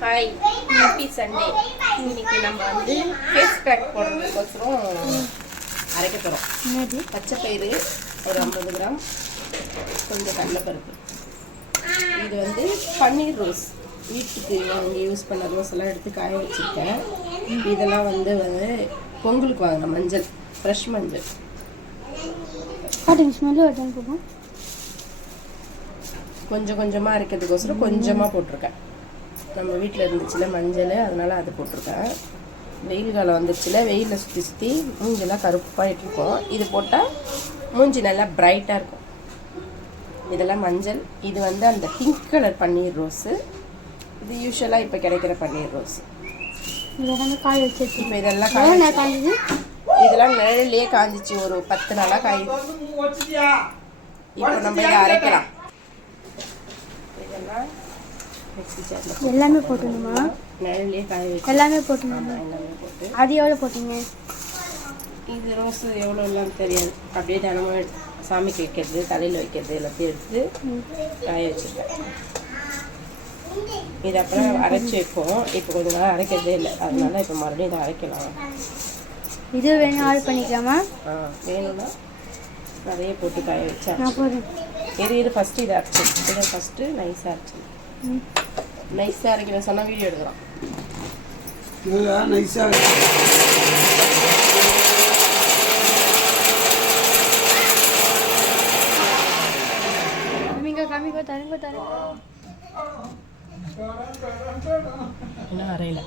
Hi happy Sunday இன்னைக்கு நம்ம வந்து ஃபேஸ் பேக் போடுறதுக்கோசரம் அரைக்க போகிறோம் என்னது? பச்சை பயிறு ஒரு ஐம்பது கிராம் கொஞ்சம் கடலைப்பருப்பு. இது வந்து பன்னீர் ரோஸ். வீட்டுக்கு வாங்கி யூஸ் பண்ண ரோஸ் எல்லாம் எடுத்து காய வச்சுருக்கேன். இதெல்லாம் வந்து வந்து பொங்கலுக்கு வாங்கின மஞ்சள் ஃப்ரெஷ் மஞ்சள். கொஞ்சம் கொஞ்சமாக அரைக்கிறதுக்கோசரம் கொஞ்சமாக போட்டிருக்கேன். நம்ம வீட்டில் இருந்துச்சுல மஞ்சள் அதனால அது போட்டிருக்கேன். வெயில் காலம் வந்துருச்சுல வெயிலில் சுற்றி சுற்றி மூஞ்செல்லாம் கருப்பாயிட்டு இருக்கும் இது போட்டால் மூஞ்சி நல்லா பிரைட்டாக இருக்கும். இதெல்லாம் மஞ்சள். இது வந்து அந்த பிங்க் கலர் பன்னீர் ரோஸு. இது யூஸ்வலாக இப்போ கிடைக்கிற பன்னீர் ரோஸ். இதெல்லாம் காய வச்சிருக்கேன். இப்போ இதெல்லாம் காய இதெல்லாம் நிழலே காஞ்சிச்சு ஒரு பத்து நாளாக காயுது இப்போ நம்ம இதை அரைக்கலாம். இதெல்லாம் எல்லாமே போட்டுணுமா எல்லாமே போட்டுணுமா எல்லாமே போட்டு. அது எவ்வளோ போட்டீங்க. இது ரோஸ் எவ்வளோலாம் தெரியாது. அப்படியே தினமும் சாமிக்கு வைக்கிறது தலையில் வைக்கிறது எல்லாத்தையும் எடுத்து காய வச்சுருக்கேன். இது அப்புறம் அரைச்சி வைப்போம். இப்போ கொஞ்ச நாள் அரைக்கிறதே இல்லை. அதனால இப்போ மறுபடியும் இதை அரைக்கலாம். இது வேணும் ஆர்டர் பண்ணிக்கலாமா? ஆ வேணும்னா நிறைய போட்டு காய வச்சா நான் போடுறேன். இது இது ஃபஸ்ட்டு இதை அரைச்சி. இதை ஃபஸ்ட்டு நைஸாக அரைச்சி. நைஸாக அரைக்கிற சொன்னால் வீடியோ எடுக்கலாம் நைஸாக கம்மிங்க கம்மிங்க தருங்க தருங்க. இன்னும் அரையில.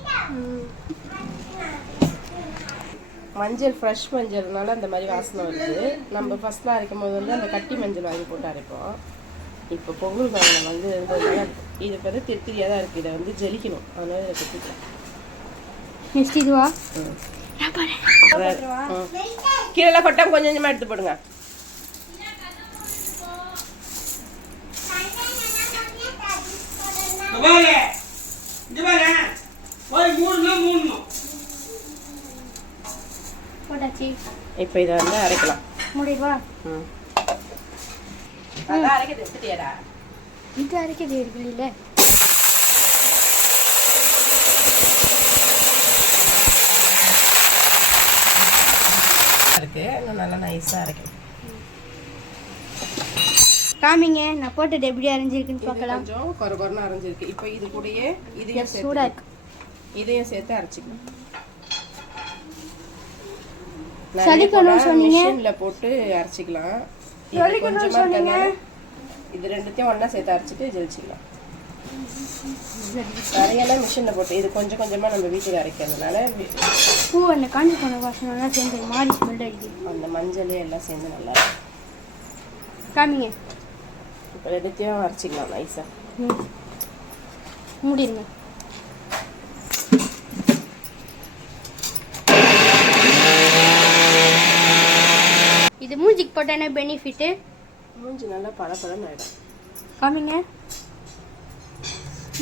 மஞ்சள் ஃப்ரெஷ் மஞ்சள்னால அந்த மாதிரி வாசனை வருது. நம்ம ஃபஸ்ட்டில் அரைக்கும் போது வந்து அந்த கட்டி மஞ்சள் வாங்கி போட்டு அரைப்போம். இப்போ பொங்கல் காலம் வந்து இருந்ததுனால இது வந்து திருத்திரியாக தான் இருக்குது இதை வந்து ஜெலிக்கணும். அதனால இதை குத்திக்கலாம். நெக்ஸ்ட் இதுவா. கீழே கொட்டாம கொஞ்சம் கொஞ்சமாக எடுத்து போடுங்க. பாரு. பாரு. இப்போ இதை வந்து அரைக்கலாம். மூடிடுவா? ம். அரைக்கிறது இது அரைக்கிறது இருக்கு இன்னும் நல்லா நைஸாக அரைக்கணும் காமிங்க நான் போட்டது எப்படி அரைஞ்சிருக்குன்னு பார்க்கலாம் கொஞ்சம் கொர கொரன்னு அரைஞ்சிருக்கு இப்போ இது கூடயே இதையும் சூடா சேர்த்து இருக்கு இதையும் சேர்த்து அரைச்சிக்கணும் சலிக்கணும் சொன்னீங்க. மிஷினில் போட்டு அரைச்சிக்கலாம் இது சலிக்கணும் கொஞ்சமா சொன்னீங்க. இருக்கறனால இது ரெண்டுத்தையும் ஒண்ணா சேர்த்து அரைச்சிட்டு ஜெலிச்சிக்கலாம். நிறையெல்லாம் மிஷினில் போட்டு இது கொஞ்சம் கொஞ்சமாக நம்ம வீட்டுக்கு அரைக்கிறதுனால பூ அந்த காஞ்சி போன வாசனைலாம் சேர்ந்து மாறி ஸ்மெல் அடிக்குது. அந்த மஞ்சள் எல்லாம் சேர்ந்து நல்லா காமிங்க. இப்போ ரெண்டுத்தையும் அரைச்சிக்கலாம் நைஸாக மூடிடுங்க. இது மூஞ்சிக்கு போட்டால் என்ன பெனிஃபிட்டு மூஞ்சி நல்லா பளபளன்னு ஆயிடும். காமிங்க.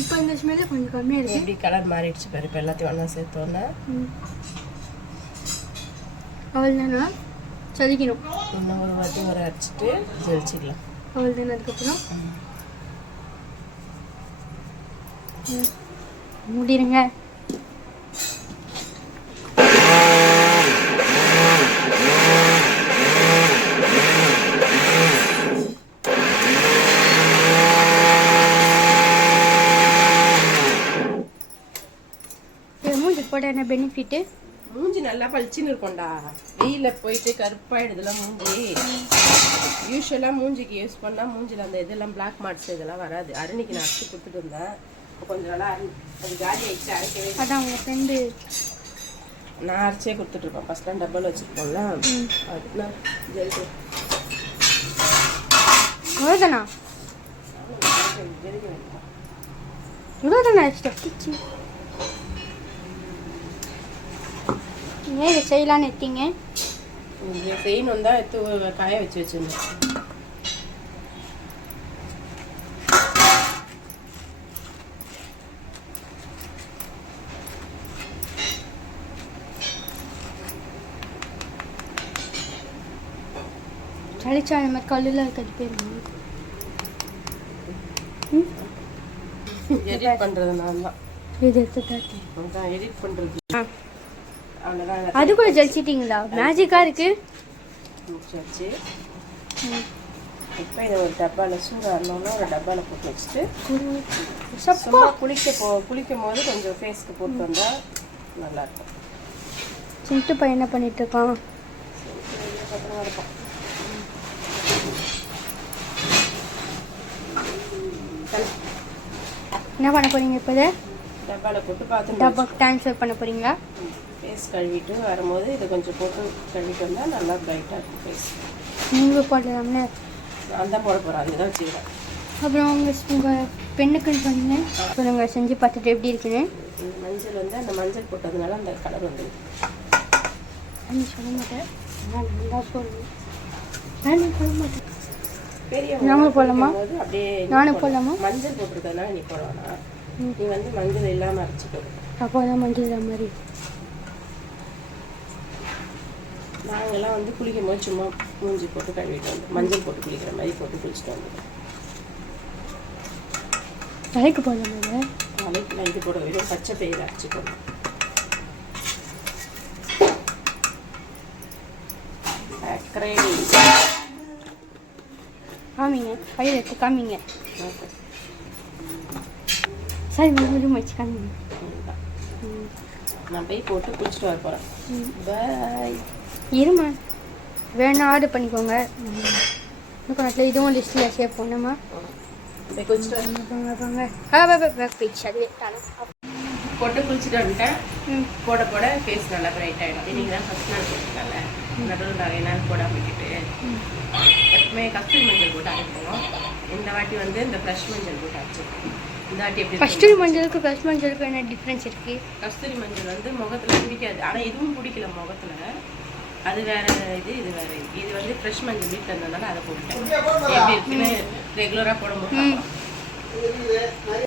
இப்போ இந்த ஸ்மெல்லு கொஞ்சம் கம்மியாக இருக்கு. எப்படி கலர் மாறிடுச்சு பாரு இப்போ எல்லாத்தையும் ஒன்றா சேர்த்தோன்னே. ம். அவ்வளோதானா சலிக்கணும். இன்னும் ஒரு வாட்டி ஒரு அரைச்சிட்டு ஜெலிச்சிக்கலாம் அவ்வளோதானே அதுக்கப்புறம்? ம். மூடிடுங்க இது மூஞ்சிக்கு போட்டால் என்ன பெனிஃபிட்டு மூஞ்சி நல்லா பளிச்சுன்னு இருக்கும்டா. வெயிலில் போயிட்டு கருப்பாயிடுதுல மூஞ்சி. யூஸ்வலாக மூஞ்சிக்கு யூஸ் பண்ணால் மூஞ்சில அந்த இதெல்லாம் பிளாக் மார்க்ஸ் இதெல்லாம் வராது. அருணிக்கு நான் அரைச்சி கொடுத்துட்டு இருந்தேன் கொஞ்சம் நாளாக அருண் அது காலி ஆயிடுச்சு அரைக்கவே. அதான் உங்கள் ஃப்ரெண்டு நான் அரைச்சே கொடுத்துட்ருப்பேன் ஃபஸ்ட்லாம் டப்பால் வச்சுருப்போம்ல அதுனா ஜெல்டு அவ்வளோதானா இவ்வளோதானா ஸ்டெப்டிச்சு ஏன் இதை செய்யலான்னு எடுத்தீங்க இங்கே செய்யணும் தான் எடுத்து காய வச்சு வச்சுருந்தேன். சளிச்சா அந்த மாதிரி கல்லில் இருக்கிறது பேர் எடிட் பண்ணுறது நான் தான். இது எடுத்து எடிட் பண்ணுறது அவ்வளோதான் அது கூட ஜலிச்சிட்டிங்களா மேஜிக்காக இருக்கு. முடிச்சாச்சு. இப்போ இதை ஒரு டப்பாவில் சூடாகணுன்னா ஒரு டப்பாவில் போட்டு வச்சுட்டு சும்மா குளிக்க போ குளிக்கும் போது கொஞ்சம் ஃபேஸ்க்கு போட்டு வந்தால் நல்லாயிருக்கும். சிண்டு பையன் என்ன பண்ணிட்டு இருக்கான்? என்ன பண்ண போறீங்க இப்போ டப்பாவில் போட்டு பார்த்து டப்பாக்கு ட்ரான்ஸ்ஃபர் பண்ண போறீங்களா? ஃபேஸ் கழுவிட்டு வரும்போது இதை கொஞ்சம் போட்டு கழுவிட்டு வந்தால் நல்லா பிரைட்டாக இருக்கும் ஃபேஸ் நீங்களும் போடலாம்ல? நான் தான் போட போகிறேன் அதுதான் வச்சுக்கிறேன் அப்புறம் உங்கள் உங்கள் பெண்ணுக்குன்னு சொன்னீங்க. சொல்லுங்க செஞ்சு பார்த்துட்டு எப்படி இருக்குன்னு. மஞ்சள் வந்து அந்த மஞ்சள் போட்டதுனால அந்த கலர் வந்து சொல்ல மாட்டேன். நான் நல்லா சொல்லுவேன் நான் சொல்ல மாட்டேன். போடலாமா? அப்படியே நானும் போடலாம். மஞ்சள் போட்டிருக்கறதுனால நீ போடலாம். நீ வந்து மஞ்சள் இல்லாமல் அரைச்சி போடு. அப்போ தான் மஞ்சள் மாதிரி நாங்கெல்லாம் வந்து குளிக்கும் போது சும்மா மூஞ்சி போட்டு கழுவிட்டு வந்து மஞ்சள் போட்டு குளிக்கிற மாதிரி போட்டு குளிச்சுட்டு வந்து. தலைக்கு போடலாம் இதை நாளைக்கு நான் இது போட வெறும் பச்சை பயிர் அரைச்சி போடணும். காமிங்க பயிர் எடுத்து காமிங்க. சரி மறுபடியும் வச்சு காமிங்க. நான் போய் போட்டு குளிச்சுட்டு வர போகிறேன். பாய் இருமா? வேணா ஆர்டர் பண்ணிக்கோங்க. இன்னும் கொஞ்சம் இதுவும் லிஸ்ட்டில் சேவ் பண்ணுமா போட்டு குளிச்சுட்டு வந்துட்டேன். போட போட ஃபேஸ் நல்லா பிரைட் ஆகிடும் இன்னைக்கு தான் ஃபஸ்ட் நாள் போட்டுருக்காங்க. நடுவில் நிறைய நாள் போடாம விட்டுட்டு. எப்பவுமே கஸ்தூரி மஞ்சள் போட்டு அரைப்போம் இந்த வாட்டி வந்து இந்த ஃப்ரெஷ் மஞ்சள் போட்டு அரைச்சிருக்கோம். இந்த வாட்டி எப்படி கஸ்தூரி மஞ்சளுக்கு ஃப்ரெஷ் மஞ்சளுக்கு என்ன டிஃப்ரென்ஸ் இருக்கு? கஸ்தூரி மஞ்சள் வந்து முகத்துல பிடிக்காது. ஆனா இதுவும் பிடிக்கல முகத்துல. அது வேற இது இது வேற. இது இது வந்து ஃப்ரெஷ் மஞ்சள் வீட்டில் இருந்ததுனால அதை போட்டுட்டேன். எப்படி இருக்குன்னு ரெகுலராக போடும்போது.